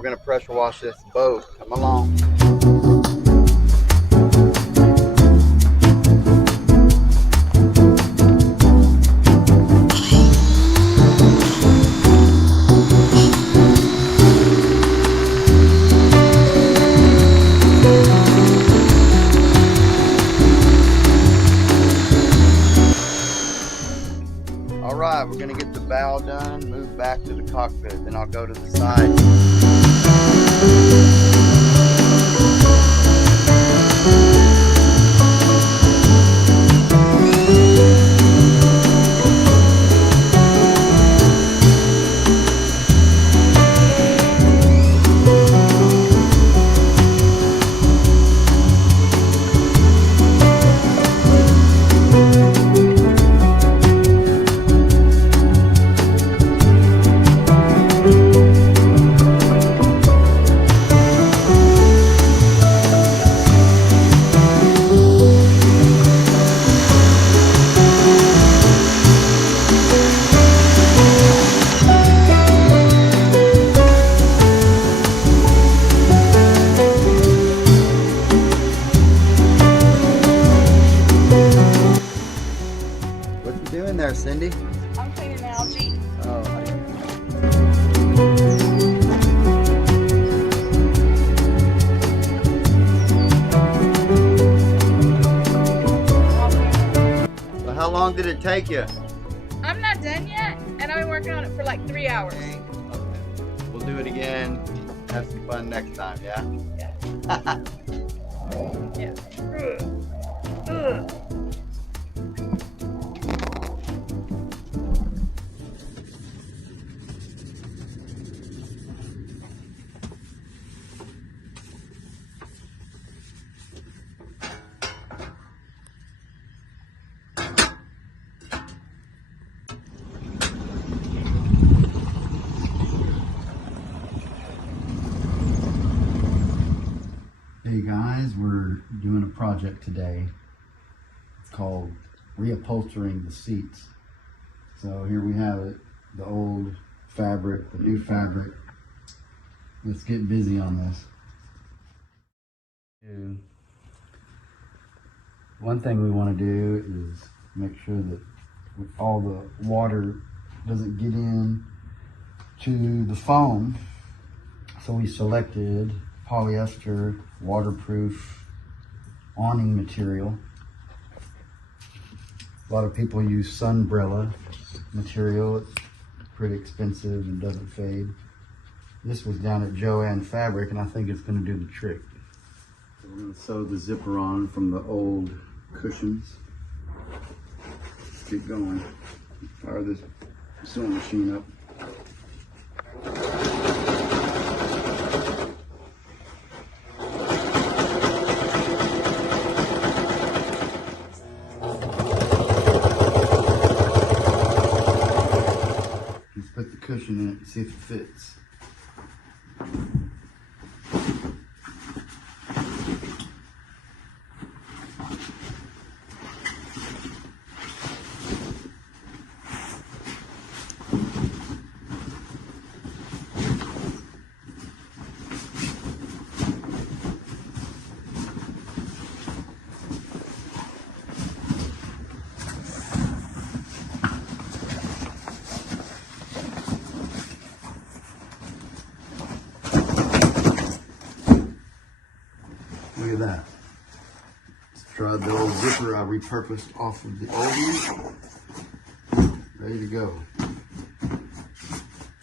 we're going to pressure wash this boat. Come along. Alright, we're going to get the bow done, move back to the cockpit, then I'll go to the side. There, Cindy? I'm cleaning algae. Oh, well, how long did it take you? I'm not done yet, and I've been working on it for like 3 hours. Okay. We'll do it again. Have some fun next time, yeah? Yeah. Yeah. Hey guys, we're doing a project today. It's called reupholstering the seats. So here we have it, the old fabric, the new fabric. Let's get busy on this. One thing we want to do is make sure that all the water doesn't get in to the foam. So we selected polyester waterproof awning material. A lot of people use sunbrella material. It's pretty expensive and doesn't fade. This was down at Joann Fabric, and I think it's going to do the trick. So we're going to sew the zipper on from the old cushions. Keep going. Fire this sewing machine up. Put the cushion in it and see if it fits. Look at that. Let's try the old zipper I repurposed off of the old one. Ready to go.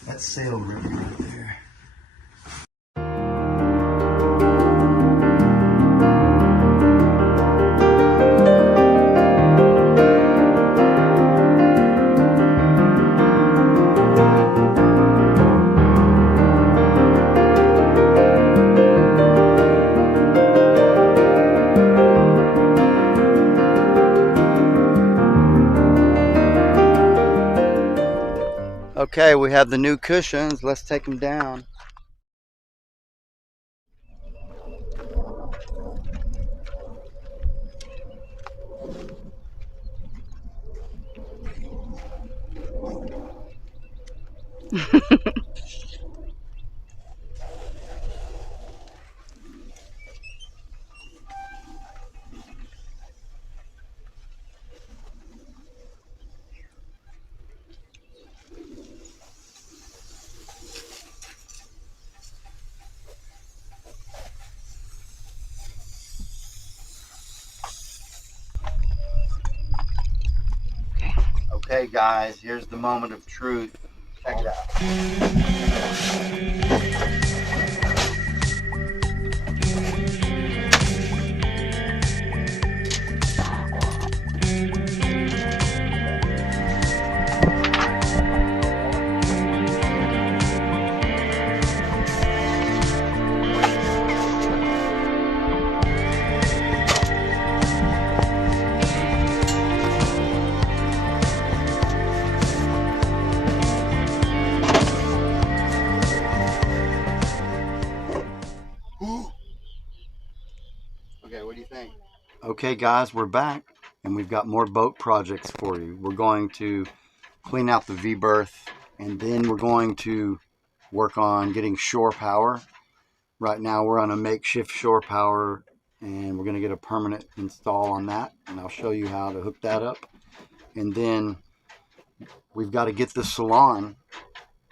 That's sail ready right there. Okay, we have the new cushions. Let's take them down. Okay guys, here's the moment of truth. Check it out. Okay, what do you think? Okay guys, we're back and we've got more boat projects for you. We're going to clean out the V-berth and then we're going to work on getting shore power. Right now we're on a makeshift shore power and we're going to get a permanent install on that, and I'll show you how to hook that up. And then we've got to get the salon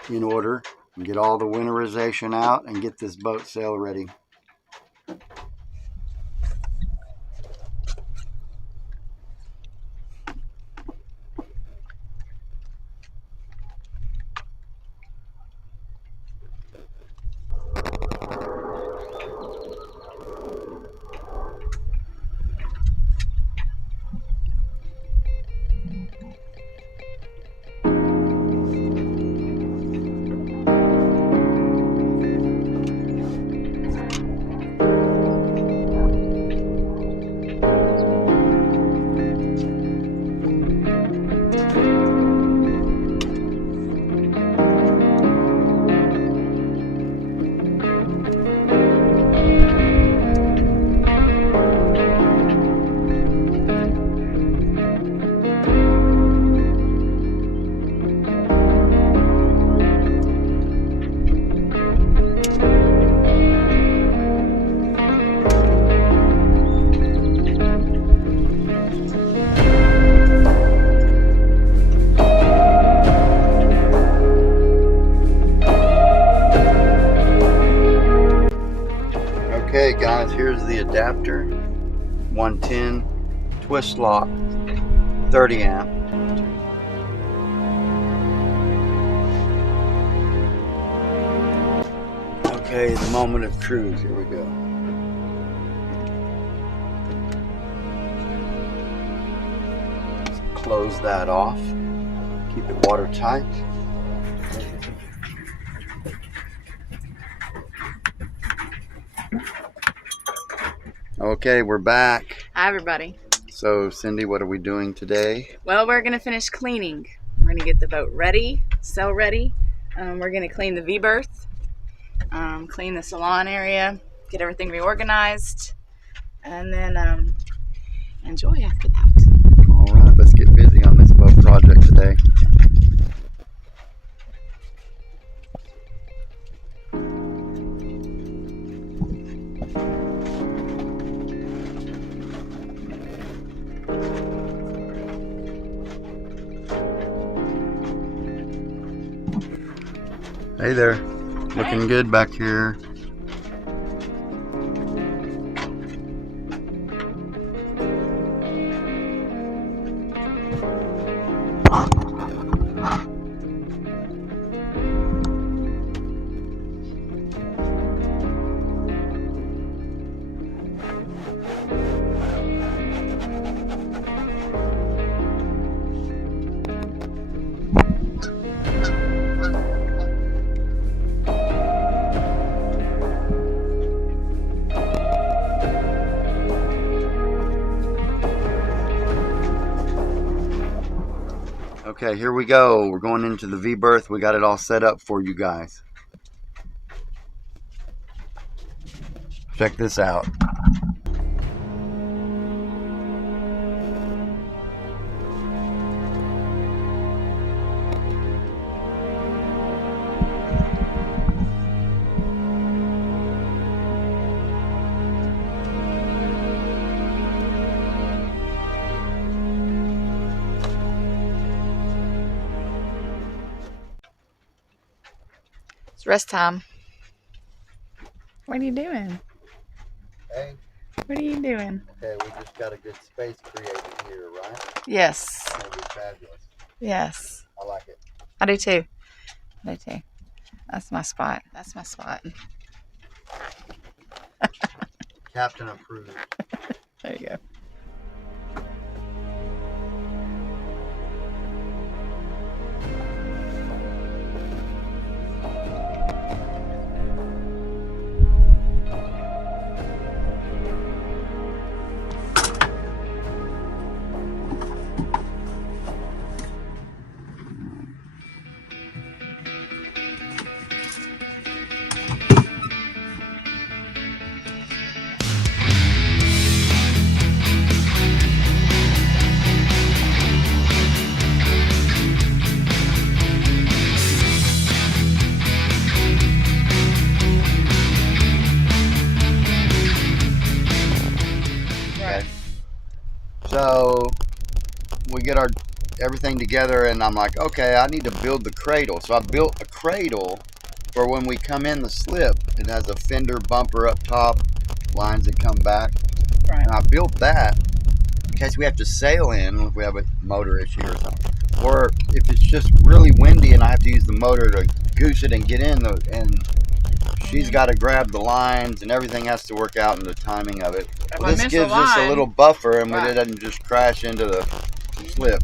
in order and get all the winterization out and get this boat sail ready. Okay guys, here's the adapter, 110 twist lock, 30 amp. Okay, the moment of truth, here we go. Close that off, keep it watertight. Okay, we're back. Hi, everybody. So, Cindy, what are we doing today? Well, we're going to finish cleaning. We're going to get the boat ready, sail ready. We're going to clean the V-berth, clean the salon area, get everything reorganized, and then enjoy after that. All right, let's get busy on this boat project today. Hey there, looking good back here. Okay, here we go. We're going into the V-berth. We got it all set up for you guys. Check this out. It's rest time. What are you doing? Hey. What are you doing? Okay, we just got a good space created here, right? Yes. That'll be fabulous. Yes. I like it. I do too. I do too. That's my spot. That's my spot. Captain approved. There you go. Okay. So we get our everything together, and I'm like, okay, I need to build the cradle. So I built a cradle for when we come in the slip. It has a fender bumper up top, lines that come back. Right. And I built that in case we have to sail in if we have a motor issue or something. Or if it's just really windy and I have to use the motor to goose it and get in, and she's got to grab the lines and everything has to work out in the timing of it. If Well, I this miss gives a us a line, little buffer and right. it doesn't just crash into the slip.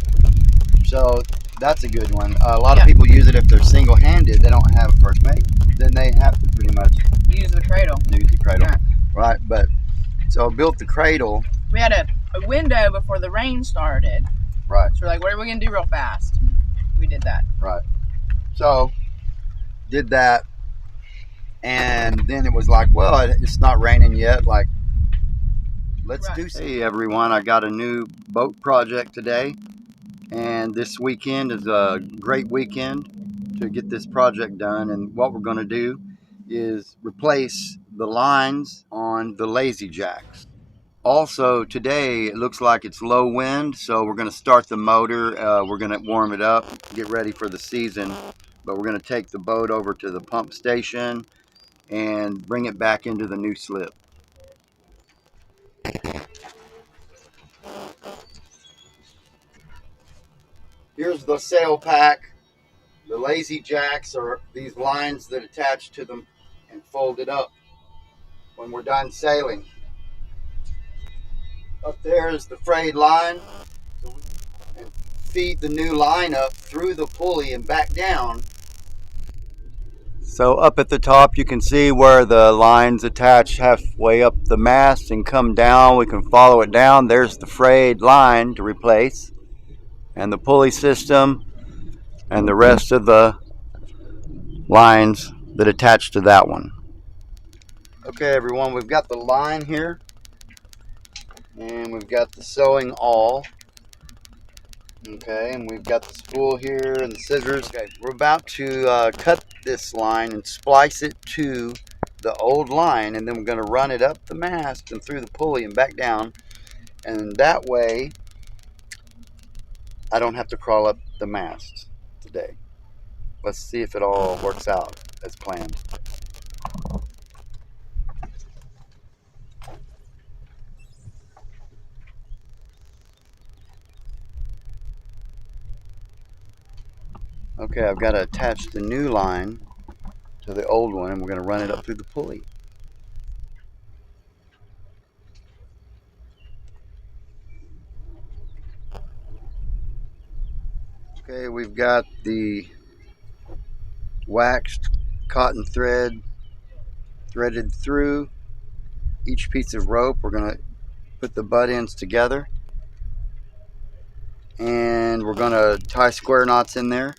So that's a good one. A lot of people use it if they're single-handed. They don't have a first mate. Then they have to pretty much Use the cradle. use the cradle. Yeah. Right, but so I built the cradle. We had a window before the rain started. Right. So we're like, what are we going to do real fast? We did that. Right. So did that. And then it was like, well, it's not raining yet. Like, let's do something. Hey, everyone. I got a new boat project today. And this weekend is a great weekend to get this project done. And what we're going to do is replace the lines on the lazy jacks. Also today it looks like it's low wind, so we're going to start the motor. We're going to warm it up, get ready for the season, but we're going to take the boat over to the pump station and bring it back into the new slip. Here's the sail pack. The lazy jacks are these lines that attach to them and fold it up when we're done sailing. Up there is the frayed line, and feed the new line up through the pulley and back down. So up at the top you can see where the lines attach halfway up the mast and come down. We can follow it down. There's the frayed line to replace, and the pulley system and the rest of the lines that attach to that one. Okay everyone, we've got the line here and we've got the sewing awl. Okay, and we've got the spool here and the scissors. Okay, we're about to cut this line and splice it to the old line, and then we're going to run it up the mast and through the pulley and back down, and that way I don't have to crawl up the mast today. Let's see if it all works out as planned. Okay, I've got to attach the new line to the old one, and we're going to run it up through the pulley. Okay, we've got the waxed cotton thread threaded through each piece of rope. We're going to put the butt ends together, and we're going to tie square knots in there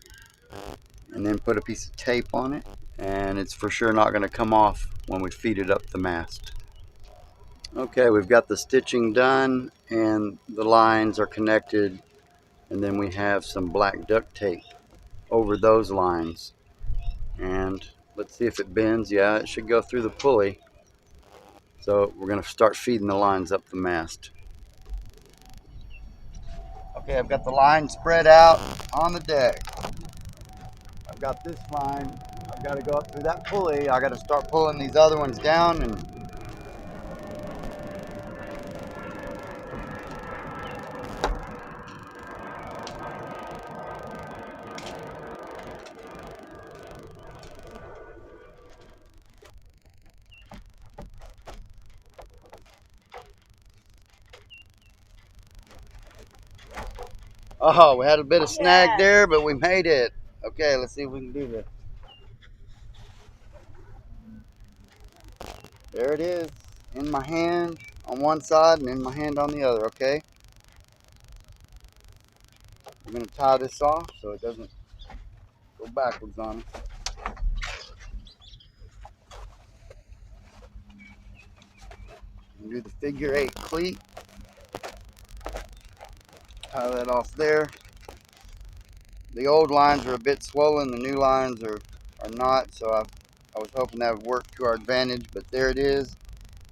and then put a piece of tape on it, and it's for sure not going to come off when we feed it up the mast. Okay, we've got the stitching done and the lines are connected, and then we have some black duct tape over those lines, and let's see if it bends. Yeah, it should go through the pulley. So we're going to start feeding the lines up the mast. Okay, I've got the line spread out on the deck. I've got this line. I've got to go up through that pulley. I got to start pulling these other ones down, and Oh, we had a bit of snag that. there, but we made it. Okay, let's see if we can do this. There it is, in my hand on one side and in my hand on the other, okay? We're gonna tie this off so it doesn't go backwards on us. Do the figure 8 cleat. Tie that off there. The old lines are a bit swollen, the new lines are not, so I was hoping that would work to our advantage, but there it is.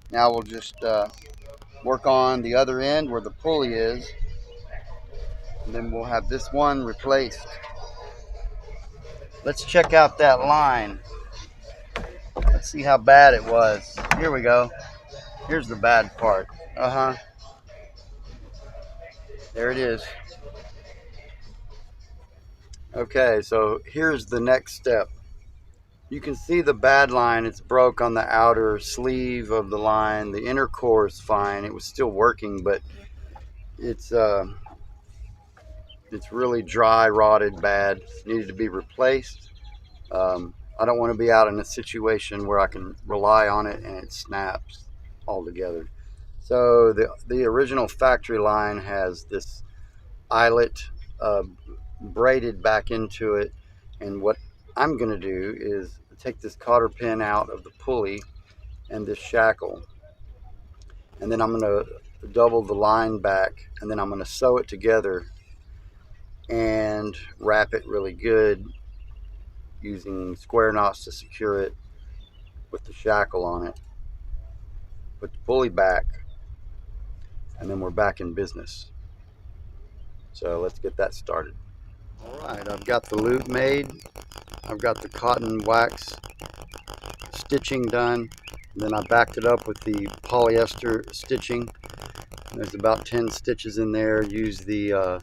Now we'll just work on the other end where the pulley is, and then we'll have this one replaced. Let's check out that line. Let's see how bad it was. Here we go. Here's the bad part. There it is. Okay, so here's the next step. You can see the bad line. It's broke on the outer sleeve of the line. The inner core is fine. It was still working, but it's really dry, rotted, bad. Needed to be replaced. I don't want to be out in a situation where I can rely on it and it snaps altogether. So the original factory line has this eyelet braided back into it, and what I'm going to do is take this cotter pin out of the pulley and this shackle, and then I'm going to double the line back, and then I'm going to sew it together and wrap it really good using square knots to secure it with the shackle on it. Put the pulley back, and then we're back in business. So let's get that started. All right, I've got the loop made. I've got the cotton wax stitching done. And then I backed it up with the polyester stitching. There's about 10 stitches in there. Use the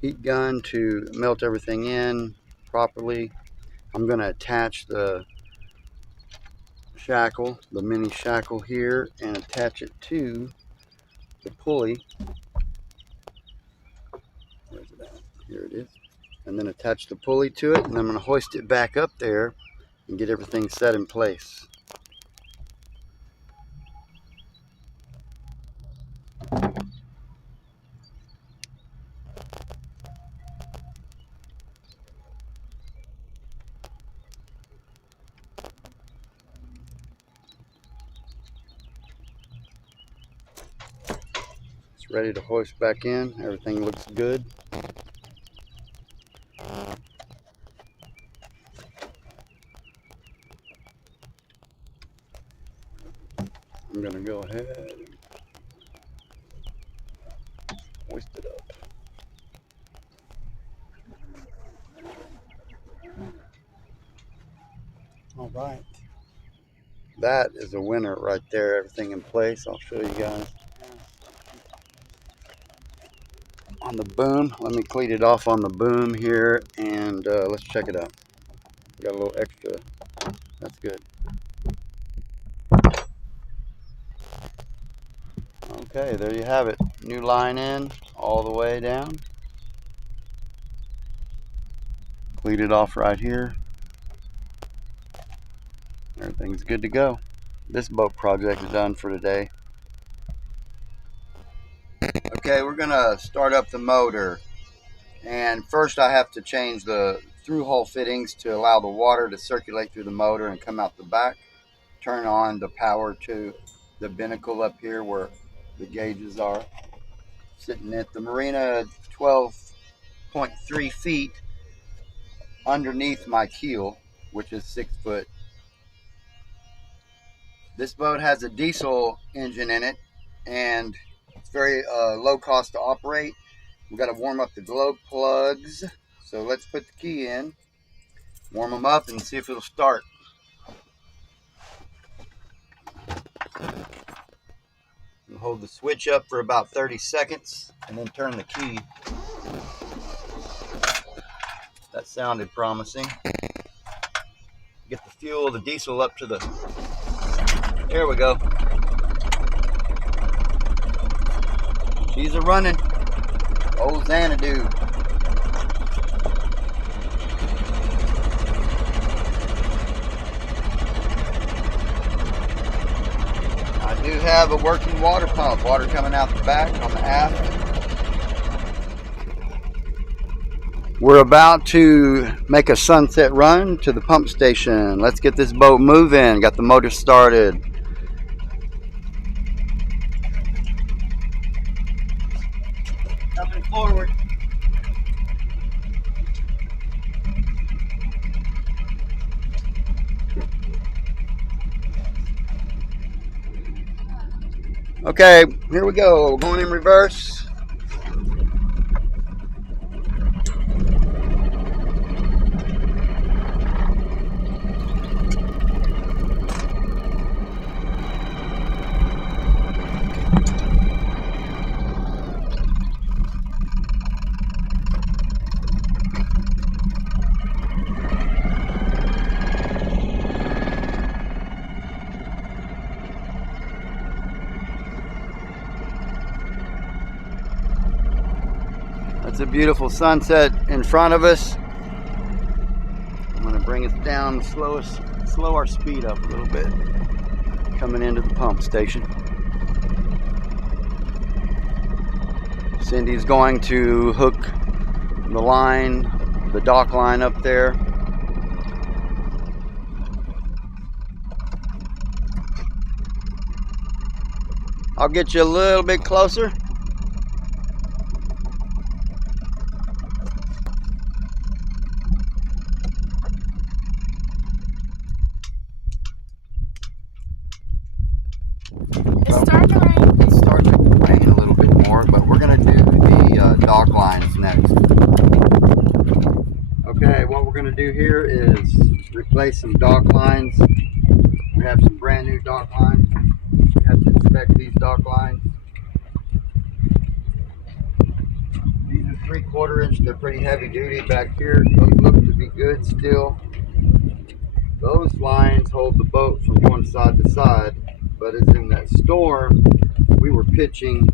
heat gun to melt everything in properly. I'm going to attach the shackle, the mini shackle here, and attach it to the pulley. Where's it at? Here it is. And then attach the pulley to it, and I'm going to hoist it back up there and get everything set in place. It's ready to hoist back in. Everything looks good. I'm going to go ahead and hoist it up. All right. That is a winner right there. Everything in place. I'll show you guys. On the boom. Let me cleat it off on the boom here, and let's check it out. Got a little extra. That's good. Okay, there you have it. New line in all the way down. Cleat it off right here. Everything's good to go. This boat project is done for today. Okay, we're gonna start up the motor, and first I have to change the through-hole fittings to allow the water to circulate through the motor and come out the back. Turn on the power to the binnacle up here where the gauges are. Sitting at the marina 12.3 feet underneath my keel, which is 6 foot. This boat has a diesel engine in it, and it's very low cost to operate. We've got to warm up the glow plugs. So let's put the key in, warm them up, and see if it'll start. And hold the switch up for about 30 seconds, and then turn the key. That sounded promising. Get the fuel, the diesel up to the... There we go. She's a running. Old Xanadu. I do have a working water pump. Water coming out the back on the aft. We're about to make a sunset run to the pump station. Let's get this boat moving. Got the motor started. Coming forward. Okay, here we go. Going in reverse. That's a beautiful sunset in front of us. I'm going to bring us down, slow our speed up a little bit. Coming into the pump station. Cindy's going to hook the line, the dock line up there. I'll get you a little bit closer. It's starting to rain a little bit more, but we're going to do the dock lines next. Okay, what we're going to do here is replace some dock lines. We have some brand new dock lines. We have to inspect these dock lines. These are 3/4 inch. They're pretty heavy duty back here. Those look to be good still. Those lines hold the boat from going side to side, but as in that storm, we were pitching.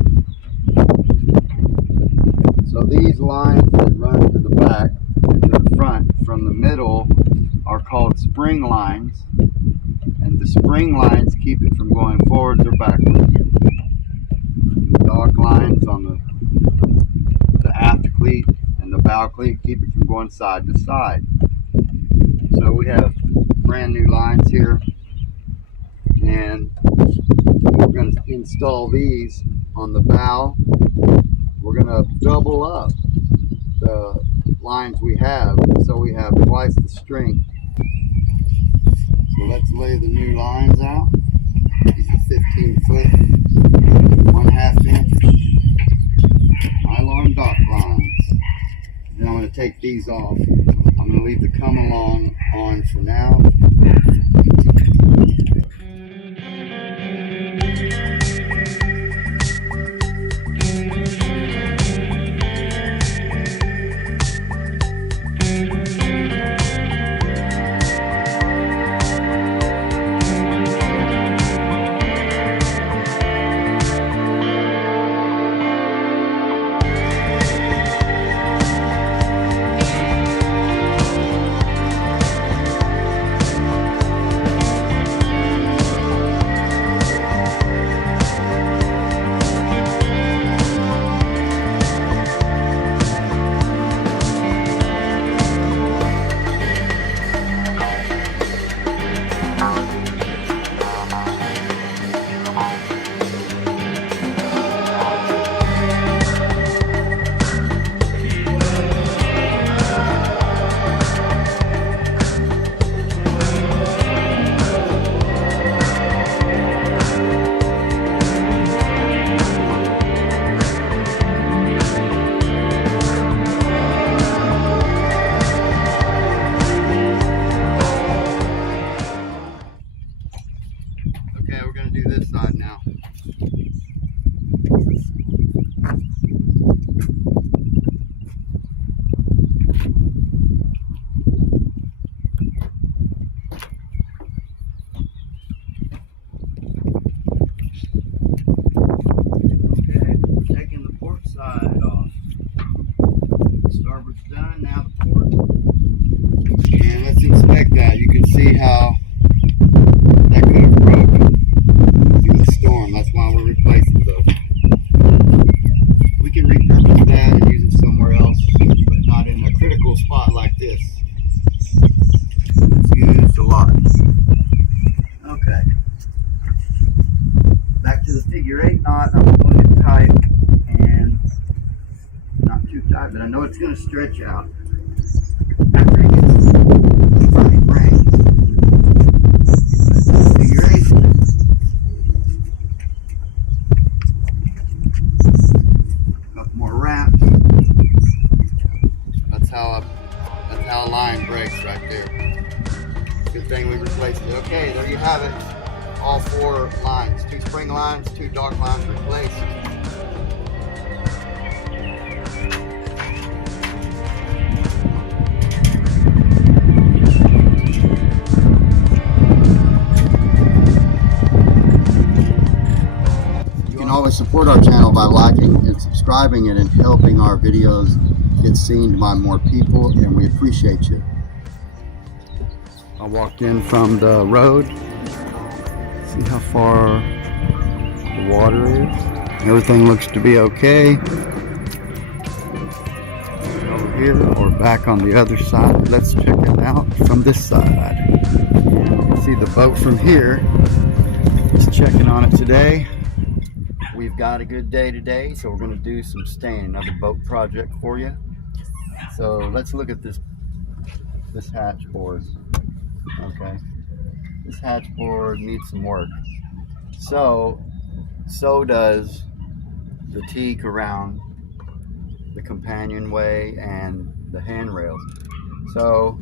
So these lines that run to the back and to the front from the middle are called spring lines, and the spring lines keep it from going forwards or backwards. The dock lines on the aft cleat and the bow cleat keep it from going side to side. So we have brand new lines here, and we're going to install these on the bow. We're going to double up the lines we have, so we have twice the strength. So let's lay the new lines out. These are 15 foot, 1/2 inch nylon dock lines. Then I'm going to take these off. I'm going to leave the come along on for now. side off. figure 8 knot. I'm pulling it tight and not too tight, but I know it's going to stretch out after it gets fucking rain. Figure 8. Couple more wraps. That's how a line breaks right there. Good thing we replaced it. Okay, there you have it. All 4 lines. 2 spring lines, 2 dark lines replaced. You can always support our channel by liking and subscribing it and helping our videos get seen by more people, and we appreciate you. I walked in from the road. See how far the water is. Everything looks to be okay. Over here or back on the other side. Let's check it out from this side. You can see the boat from here. Just checking on it today. We've got a good day today, so we're going to do some staying, another boat project for you. So let's look at this hatch board. Okay, this hatch board needs some work. So does the teak around the companionway and the handrails. So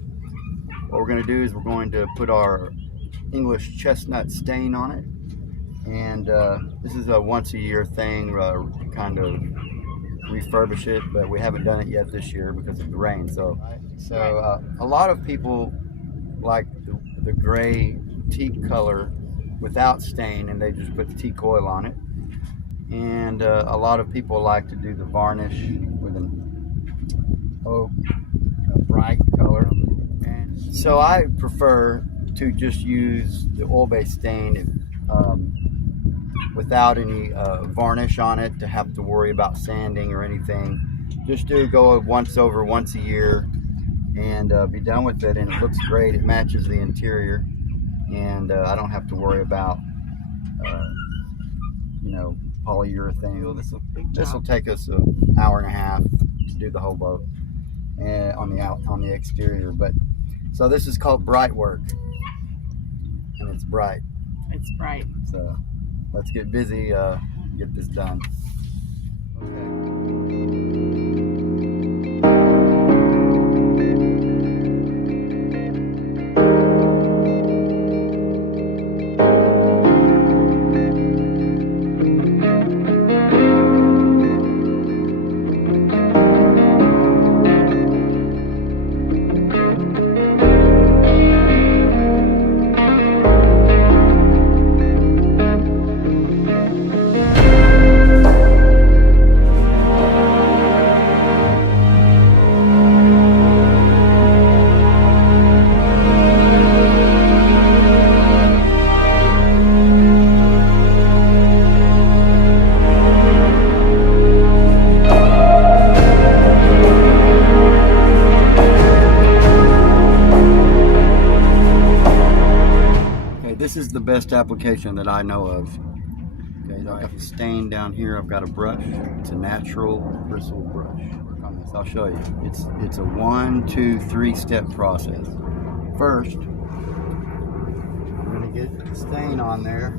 what we're going to do is we're going to put our English chestnut stain on it, and this is a once a year thing, kind of refurbish it, but we haven't done it yet this year because of the rain. So a lot of people like the gray teak color without stain, and they just put the teak oil on it. And a lot of people like to do the varnish with a bright color. And so I prefer to just use the oil-based stain without any varnish on it, to have to worry about sanding or anything. Just go once a year and be done with it, and it looks great. It matches the interior, and I don't have to worry about polyurethane. This will take us an hour and a half to do the whole boat on the exterior. But so this is called Brightwork, and it's bright. It's bright. So let's get busy, get this done. Okay. This is the best application that I know of. Okay, I have a stain down here. I've got a brush. It's a natural bristle brush. Work on this. I'll show you. It's a 1, 2, 3 step process. First, I'm going to get the stain on there.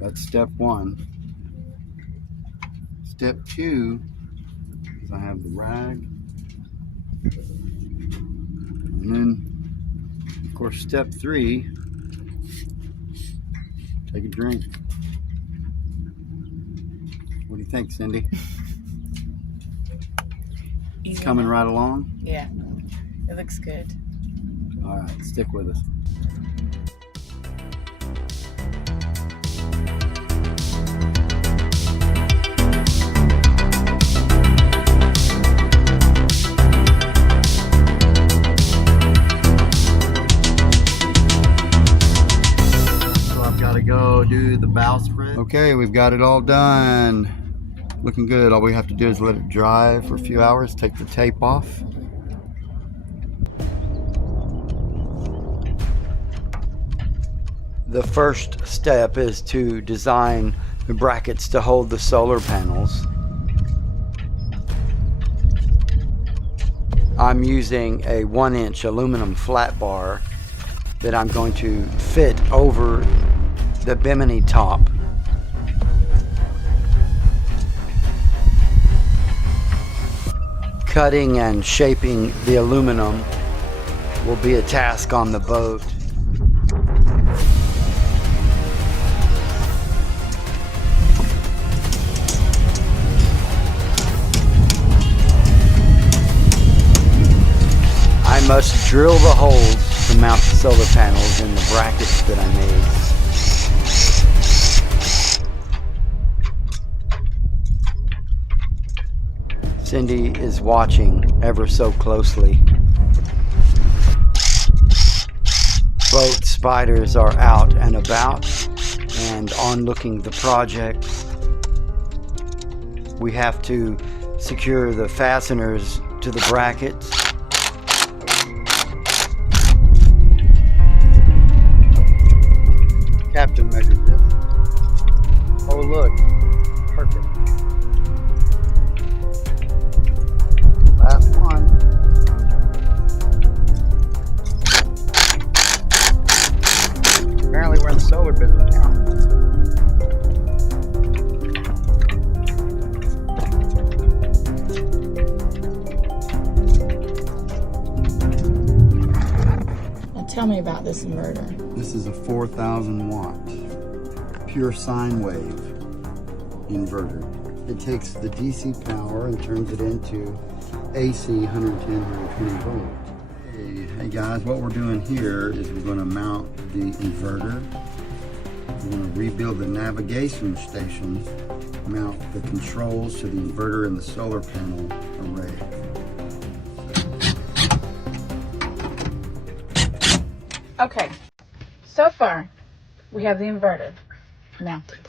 That's step 1. Step 2. I have the rag, and then of course step 3, take a drink. What do you think, Cindy? It's coming right along? Yeah, it looks good. All right, stick with us. Go do the bow spread. Okay, we've got it all done. Looking good. All we have to do is let it dry for a few hours, take the tape off. The first step is to design the brackets to hold the solar panels. I'm using a 1-inch aluminum flat bar that I'm going to fit over the bimini top. Cutting and shaping the aluminum will be a task on the boat. I must drill the holes to mount the solar panels in the brackets that I made. Cindy is watching ever so closely. Boat spiders are out and about and onlooking the project. We have to secure the fasteners to the brackets. Captain measured this. Oh look, perfect. Last one. Apparently we're in the solar business now. Now tell me about this inverter. This is a 4,000 watt pure sine wave inverter. It takes the DC power and turns it into AC 110, 120 volts. Hey guys, what we're doing here is we're going to mount the inverter. We're going to rebuild the navigation station, mount the controls to the inverter and the solar panel array. Okay, so far we have the inverter mounted.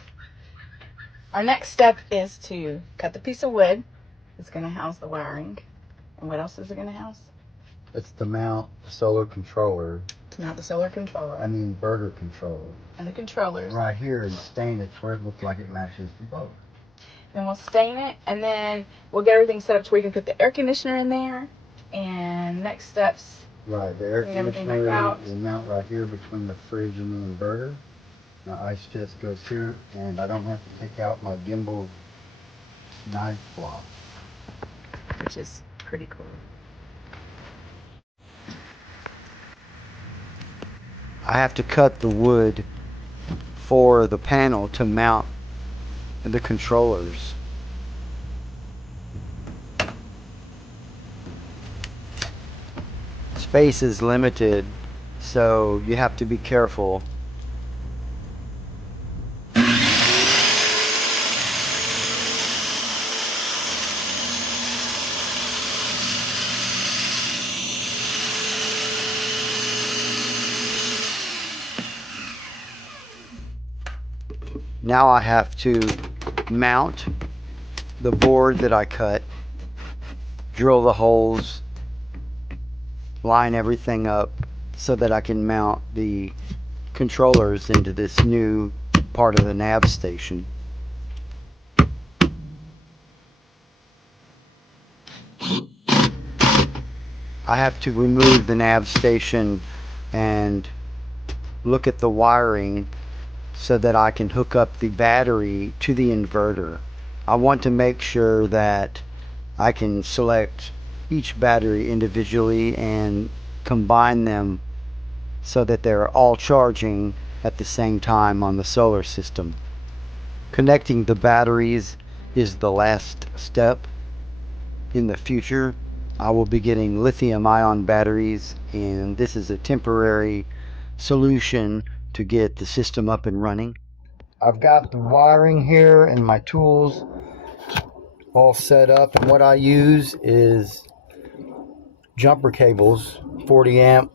Our next step is to cut the piece of wood that's going to house the wiring. And what else is it going to house? It's to mount the solar controller. To mount the solar controller. And the inverter controller. And the controllers. Right here, and stain it where it looks like it matches the boat. Then we'll stain it, and then we'll get everything set up so we can put the air conditioner in there. And next steps. Right, the air conditioner will mount right here between the fridge and the inverter. My ice chest goes here, and I don't have to take out my gimbal knife block. Which is pretty cool. I have to cut the wood for the panel to mount the controllers. Space is limited, so you have to be careful. Now I have to mount the board that I cut, drill the holes, line everything up so that I can mount the controllers into this new part of the nav station. I have to remove the nav station and look at the wiring so that I can hook up the battery to the inverter. I want to make sure that I can select each battery individually and combine them so that they're all charging at the same time on the solar system. Connecting the batteries is the last step. In the future, I will be getting lithium-ion batteries, and this is a temporary solution to get the system up and running. I've got the wiring here and my tools all set up, and what I use is jumper cables, 40 amp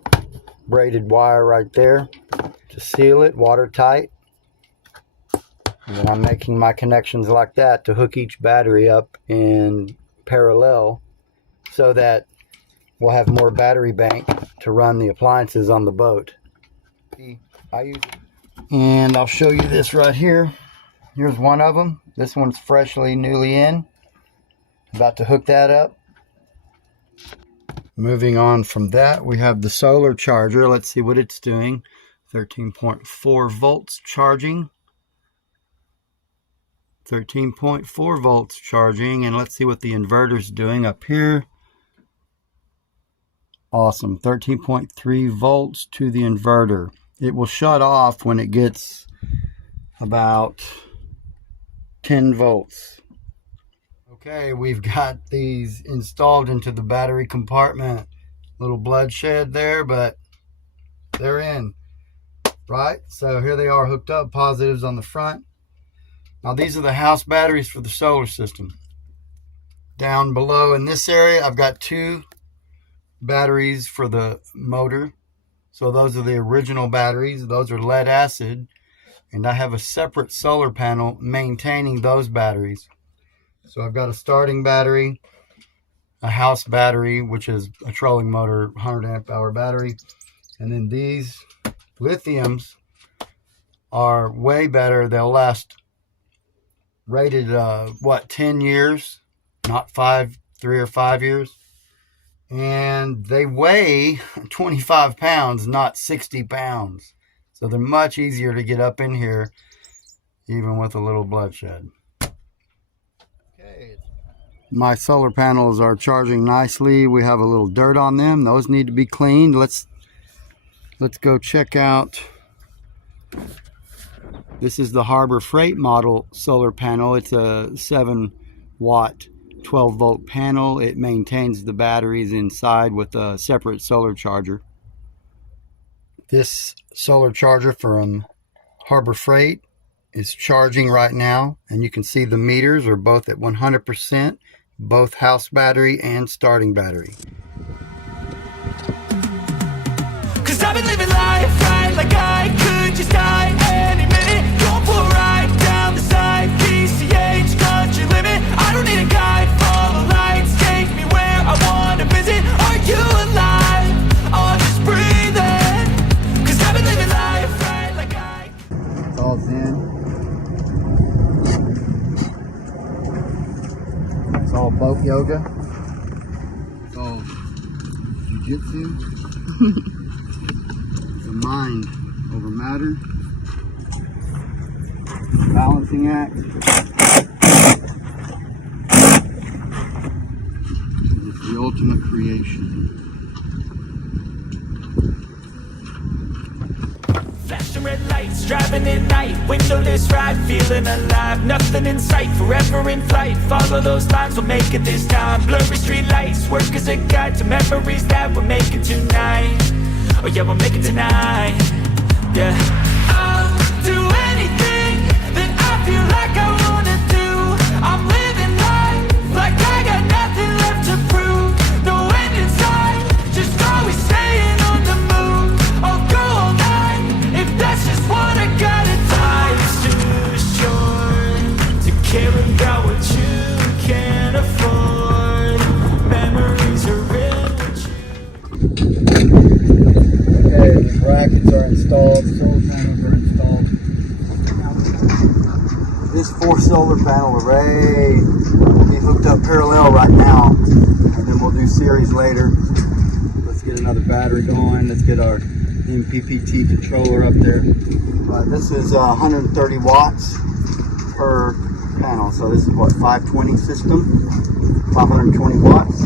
braided wire right there to seal it watertight. And then I'm making my connections like that to hook each battery up in parallel so that we'll have more battery bank to run the appliances on the boat. I use And I'll show you this right here. Here's one of them. This one's newly in. About to hook that up. Moving on from that, we have the solar charger. Let's see what it's doing. 13.4 volts charging. 13.4 volts charging. And let's see what the inverter's doing up here. Awesome. 13.3 volts to the inverter. It will shut off when it gets about 10 volts. Okay, we've got these installed into the battery compartment. Little bloodshed there, but they're in. Right? So here they are hooked up, positives on the front. Now these are the house batteries for the solar system. Down below in this area, I've got 2 batteries for the motor. So those are the original batteries. Those are lead acid. And I have a separate solar panel maintaining those batteries. So I've got a starting battery, a house battery, which is a trolling motor, 100 amp hour battery. And then these lithiums are way better. They'll last rated, 10 years, not 3 or 5 years. And they weigh 25 pounds, not 60 pounds. So they're much easier to get up in here, even with a little bloodshed. Okay. My solar panels are charging nicely. We have a little dirt on them. Those need to be cleaned. Let's go check out. This is the Harbor Freight model solar panel. It's a 7-watt 12-volt panel. It maintains the batteries inside with a separate solar charger. This solar charger from Harbor Freight is charging right now, and you can see the meters are both at 100%, both house battery and starting battery. 'Cause I've been living life right like I could just die any minute. Going for a ride down the side, PCH country limit. I don't need a guide, follow lights, take me where I want to visit. Are you alive? I'll just breathe in. 'Cause I've been living life right like I. It's all zen. It's all boat yoga. It's all jiu-jitsu. The mind over matter. Balancing act. It's the ultimate creation. Flashing red lights, driving at night, windowless ride, feeling alive. Nothing in sight, forever in flight. Follow those lines, we'll make it this time. Blurry street lights, work as a guide to memories that we're making tonight. Oh yeah, we'll make it tonight. Yeah. I'll do anything that I feel like I wanna do. I'm living life like I got nothing left to prove. No end in sight, just always staying on the move. I'll go all night if that's just what I gotta. Life's too short to care about what you can't afford. Memories are real. Okay, the brackets are installed, solar panels are installed. This 4 solar panel array will be hooked up parallel right now, and then we'll do series later. Let's get another battery going. Let's get our MPPT controller up there. This is 130 watts per panel, so this is what, 520 system, 520 watts.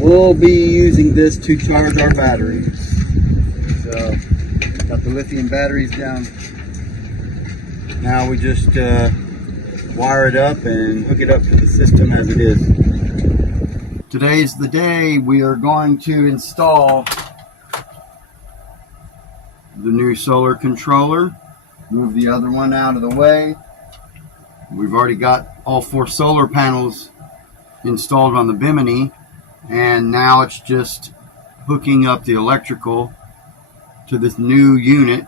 We'll be using this to charge our batteries. So, got the lithium batteries down. Now we just wire it up and hook it up to the system as it is. Today's the day we are going to install the new solar controller. Move the other one out of the way. We've already got all 4 solar panels installed on the Bimini, and now it's just hooking up the electrical to this new unit.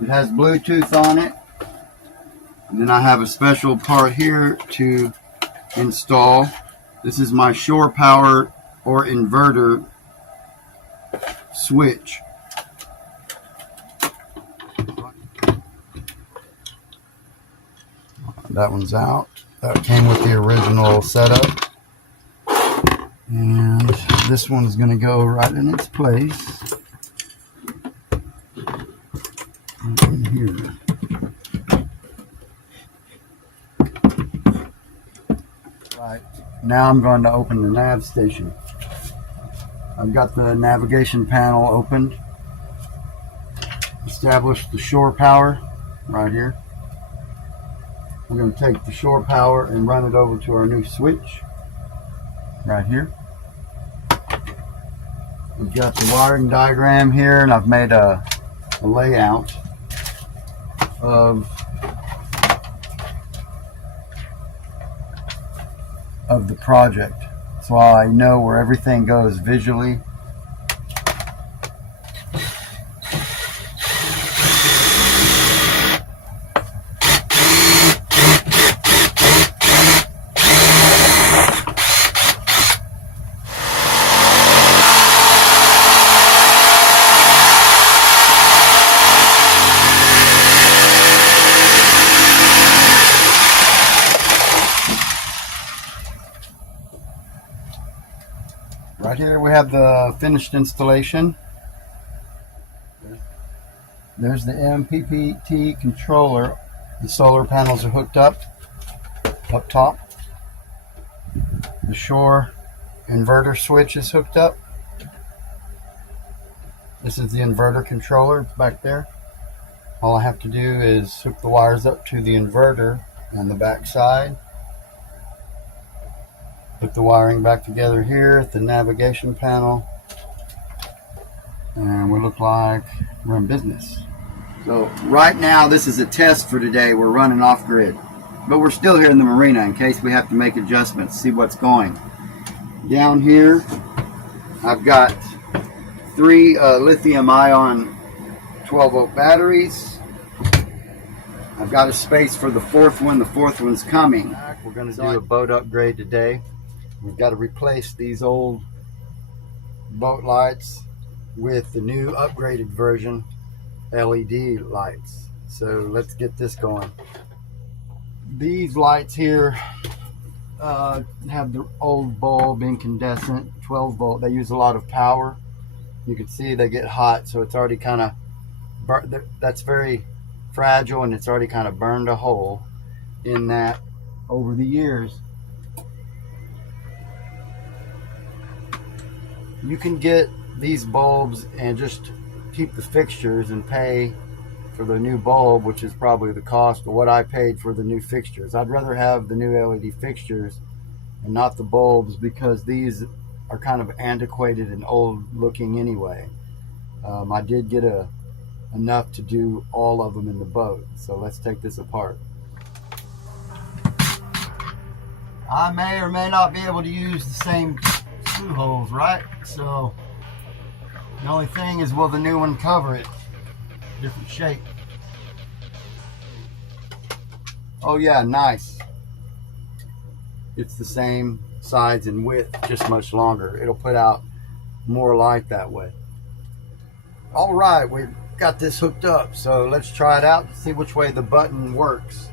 It has Bluetooth on it, and then I have a special part here to install. This is my shore power or inverter switch. That one's out. That came with the original setup. And this one's going to go right in its place. In here. Right. Now I'm going to open the nav station. I've got the navigation panel opened. Established the shore power right here. We're going to take the shore power and run it over to our new switch right here. We've got the wiring diagram here, and I've made a layout of the project, so I know where everything goes visually. Right here we have the finished installation. There's the MPPT controller. The solar panels are hooked up top. The shore inverter switch is hooked up. This is the inverter controller. It's back there. All I have to do is hook the wires up to the inverter on the back side. Put the wiring back together here at the navigation panel, and we look like we're in business. So right now this is a test for today. We're running off grid, but we're still here in the marina in case we have to make adjustments, see what's going. Down here I've got 3 lithium ion 12-volt batteries. I've got a space for the 4th one. The 4th one's coming. We're going to do a boat upgrade today. We've got to replace these old boat lights with the new upgraded version LED lights. So let's get this going. These lights here have the old bulb, incandescent, 12 volt. They use a lot of power. You can see they get hot, so it's already kind of, that's very fragile, and it's already kind of burned a hole in that over the years. You can get these bulbs and just keep the fixtures and pay for the new bulb, which is probably the cost of what I paid for the new fixtures. I'd rather have the new LED fixtures and not the bulbs, because these are kind of antiquated and old looking anyway. I did get enough to do all of them in the boat, so let's take this apart. I may or may not be able to use the same screw holes, right? So the only thing is, will the new one cover it? Different shape. Oh yeah, nice. It's the same size and width, just much longer. It'll put out more light that way. All right, we've got this hooked up, so let's try it out and see which way the button works.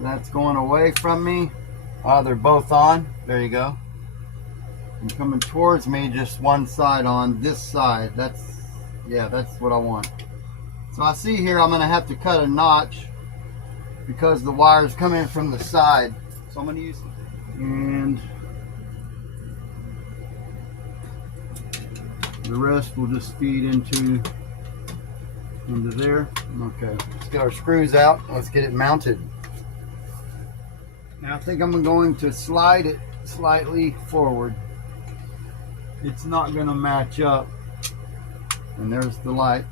That's going away from me. They're both on. There you go. And coming towards me, just one side on this side. That's what I want. So I see here I'm going to have to cut a notch because the wires come in from the side. So I'm going to use it. And the rest will just feed into there. Okay, let's get our screws out. Let's get it mounted. Now I think I'm going to slide it slightly forward. It's not going to match up. And there's the light.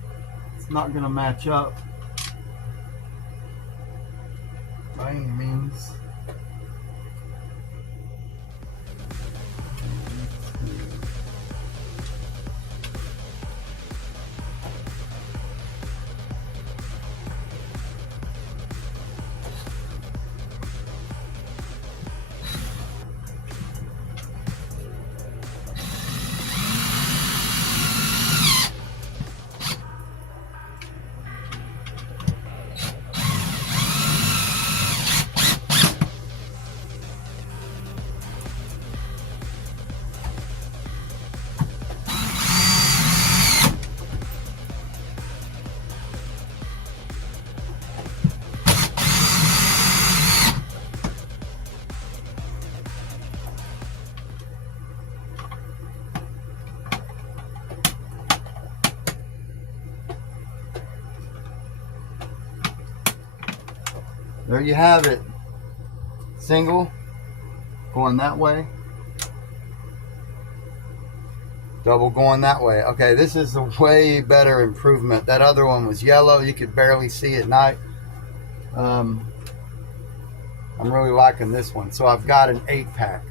It's not going to match up by any means. there you have it. Single going that way, double going that way. Okay, this is a way better improvement. That other one was yellow, you could barely see at night. I'm really liking this one. So I've got an 8-pack,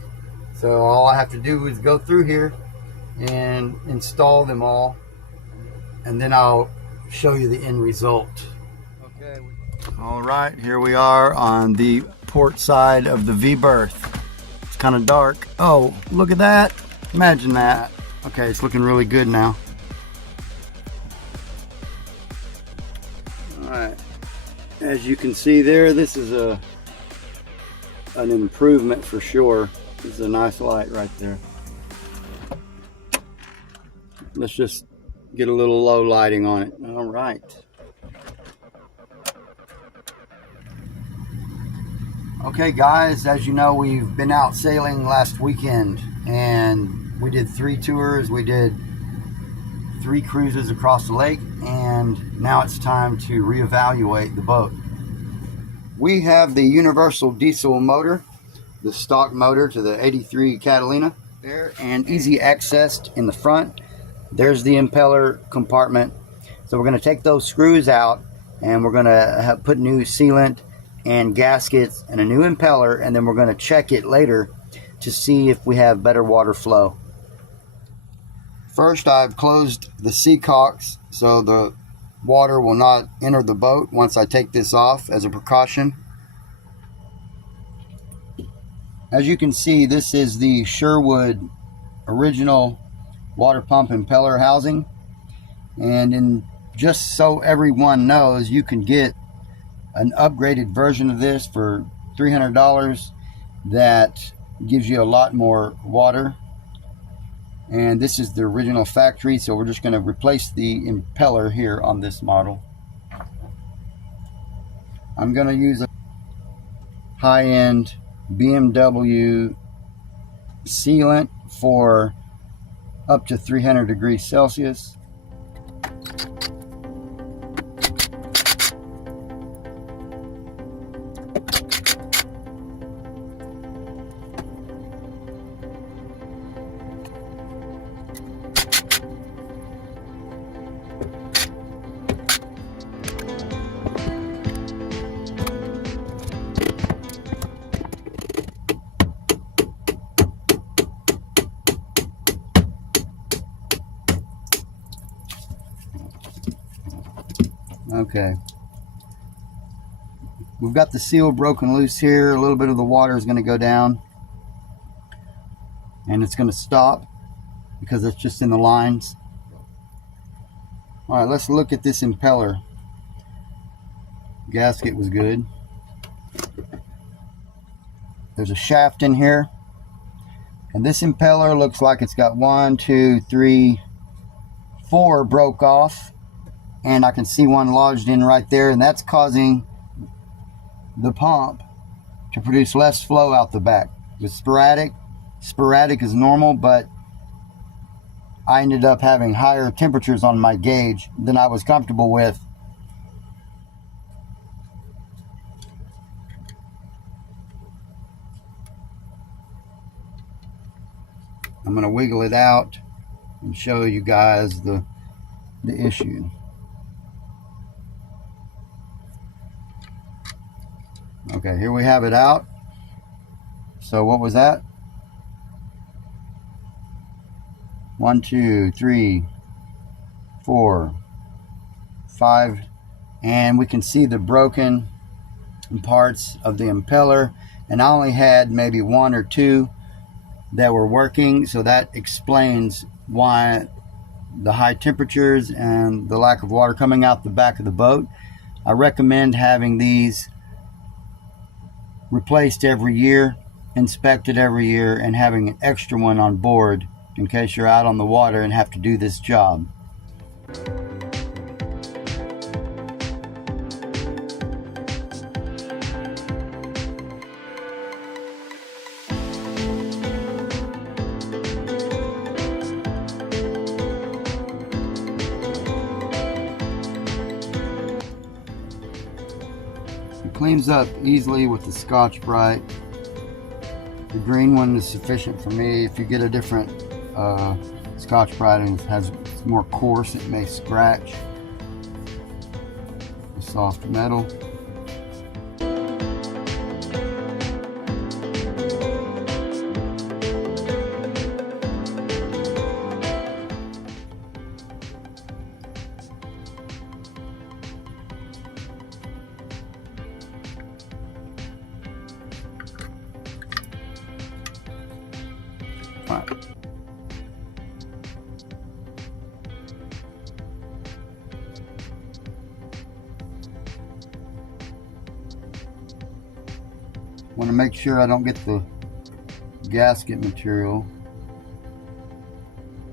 so all I have to do is go through here and install them all, and then I'll show you the end result. Okay. All right, here we are on the port side of the V-berth. It's kind of dark. Oh, look at that. Imagine that. Okay, it's looking really good now. All right. As you can see there, this is an improvement for sure. This is a nice light right there. Let's just get a little low lighting on it. All right. Okay guys, as you know, we've been out sailing last weekend and we did 3 tours. We did 3 cruises across the lake, and now it's time to reevaluate the boat. We have the universal diesel motor, the stock motor to the 83 Catalina there, and easy accessed in the front. There's the impeller compartment. So we're going to take those screws out and we're going to put new sealant and gaskets and a new impeller, and then we're going to check it later to see if we have better water flow. First, I've closed the seacocks so the water will not enter the boat once I take this off as a precaution. As you can see, this is the Sherwood original water pump impeller housing, and just so everyone knows, you can get an upgraded version of this for $300 that gives you a lot more water. And this is the original factory, so we're just going to replace the impeller here on this model. I'm going to use a high-end BMW sealant for up to 300 degrees Celsius. Okay, we've got the seal broken loose here. A little bit of the water is going to go down and it's going to stop because it's just in the lines. All right, let's look at this impeller. Gasket was good. There's a shaft in here, and this impeller looks like it's got 1, 2, 3, 4 broke off. And I can see one lodged in right there, and that's causing the pump to produce less flow out the back. It's sporadic is normal, but I ended up having higher temperatures on my gauge than I was comfortable with. I'm going to wiggle it out and show you guys the issue. Okay, here we have it out. So what was that? 1, 2, 3, 4, 5, and we can see the broken parts of the impeller, and I only had maybe 1 or 2 that were working, so that explains why the high temperatures and the lack of water coming out the back of the boat. I recommend having these replaced every year, inspected every year, and having an extra one on board in case you're out on the water and have to do this job. cleans up easily with the Scotch-Brite. The green one is sufficient for me. If you get a different Scotch-Brite and it's more coarse, it may scratch the soft metal. Right. Want to make sure I don't get the gasket material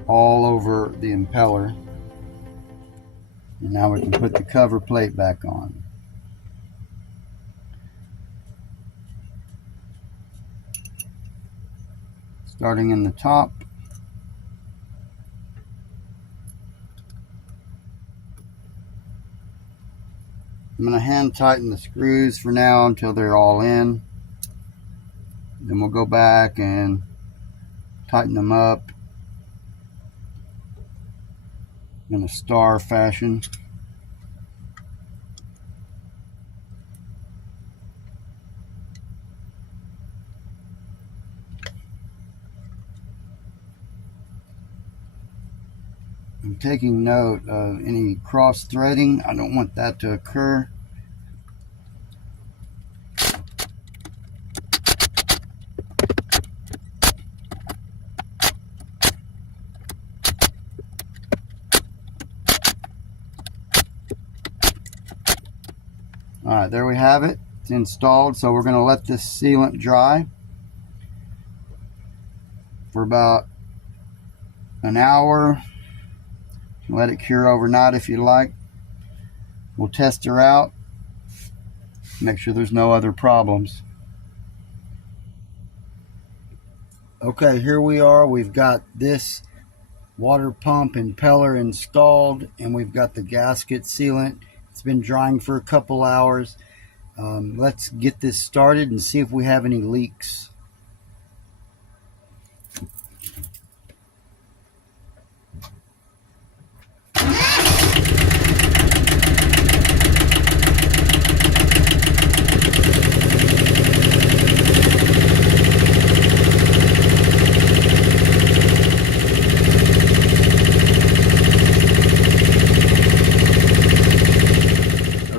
all over the impeller. And now we can put the cover plate back on. Starting in the top. I'm going to hand tighten the screws for now until they're all in. Then we'll go back and tighten them up in a star fashion. I'm taking note of any cross threading. I don't want that to occur. Alright, there we have it. It's installed, so we're going to let this sealant dry for about an hour. Let it cure overnight if you like. We'll test her out, make sure there's no other problems. Okay, here we are. We've got this water pump impeller installed, and we've got the gasket sealant. It's been drying for a couple hours. Let's get this started and see if we have any leaks.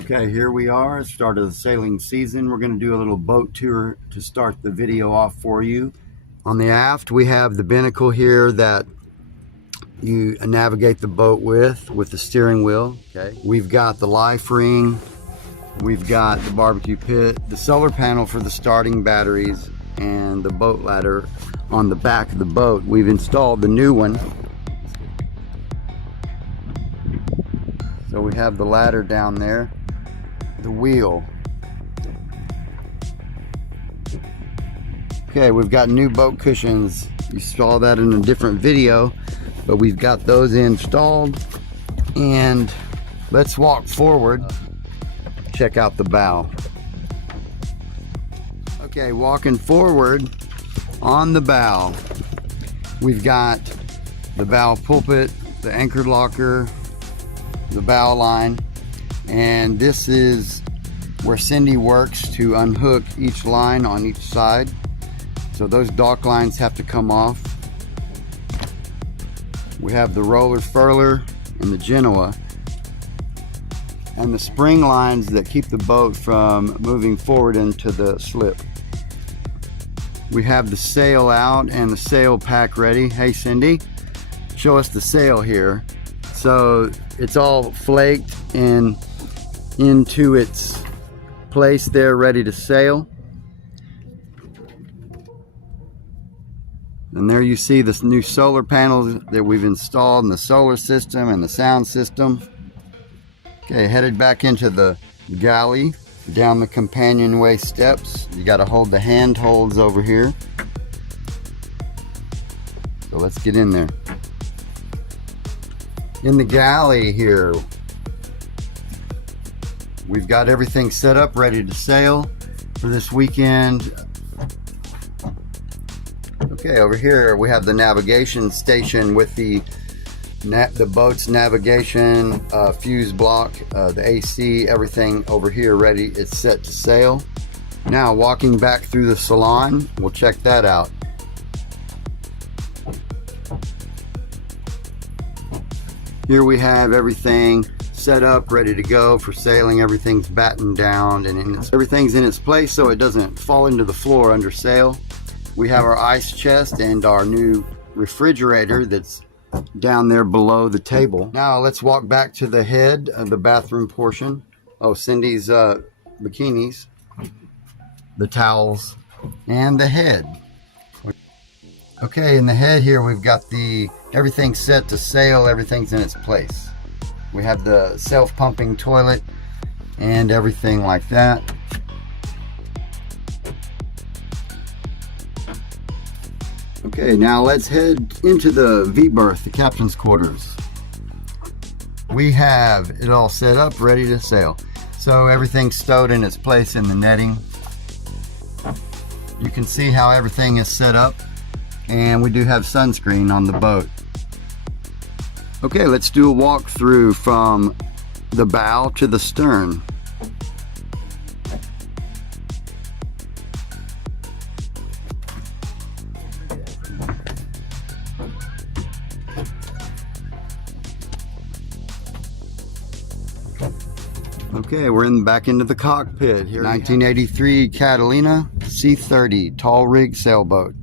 Okay, here we are, start of the sailing season. We're going to do a little boat tour to start the video off for you. On the aft, we have the binnacle here that you navigate the boat with the steering wheel. Okay, we've got the life ring, we've got the barbecue pit, the solar panel for the starting batteries, and the boat ladder on the back of the boat. We've installed the new one. So we have the ladder down there. The wheel. Okay, we've got new boat cushions. You saw that in a different video, but we've got those installed. And let's walk forward, check out the bow. Okay, walking forward on the bow, we've got the bow pulpit, the anchor locker, the bow line. And this is where Cindy works to unhook each line on each side. So those dock lines have to come off. We have the roller furler and the Genoa, and the spring lines that keep the boat from moving forward into the slip. We have the sail out and the sail pack ready. Hey Cindy, show us the sail here. So it's all flaked and into its place there, ready to sail. And there you see this new solar panels that we've installed, and the solar system and the sound system. Okay, headed back into the galley, down the companionway steps. You got to hold the handholds over here. So let's get in there. In the galley here, We've got everything set up, ready to sail for this weekend. Okay, over here we have the navigation station with the boat's navigation, fuse block, the AC, everything over here ready. It's set to sail. Now walking back through the salon, we'll check that out. Here we have everything set up, ready to go for sailing. Everything's battened down and everything's in its place so it doesn't fall into the floor under sail. We have our ice chest and our new refrigerator that's down there below the table. Now let's walk back to the head of the bathroom portion. Oh, Cindy's bikinis, the towels, and the head. Okay, in the head here we've got everything set to sail. Everything's in its place. We have the self-pumping toilet and everything like that. Okay, now let's head into the V-berth, the captain's quarters. We have it all set up, ready to sail. So everything's stowed in its place in the netting. You can see how everything is set up, and we do have sunscreen on the boat. Okay, let's do a walkthrough from the bow to the stern. Okay, we're back into the cockpit here. 1983 Catalina C30 tall rig sailboat.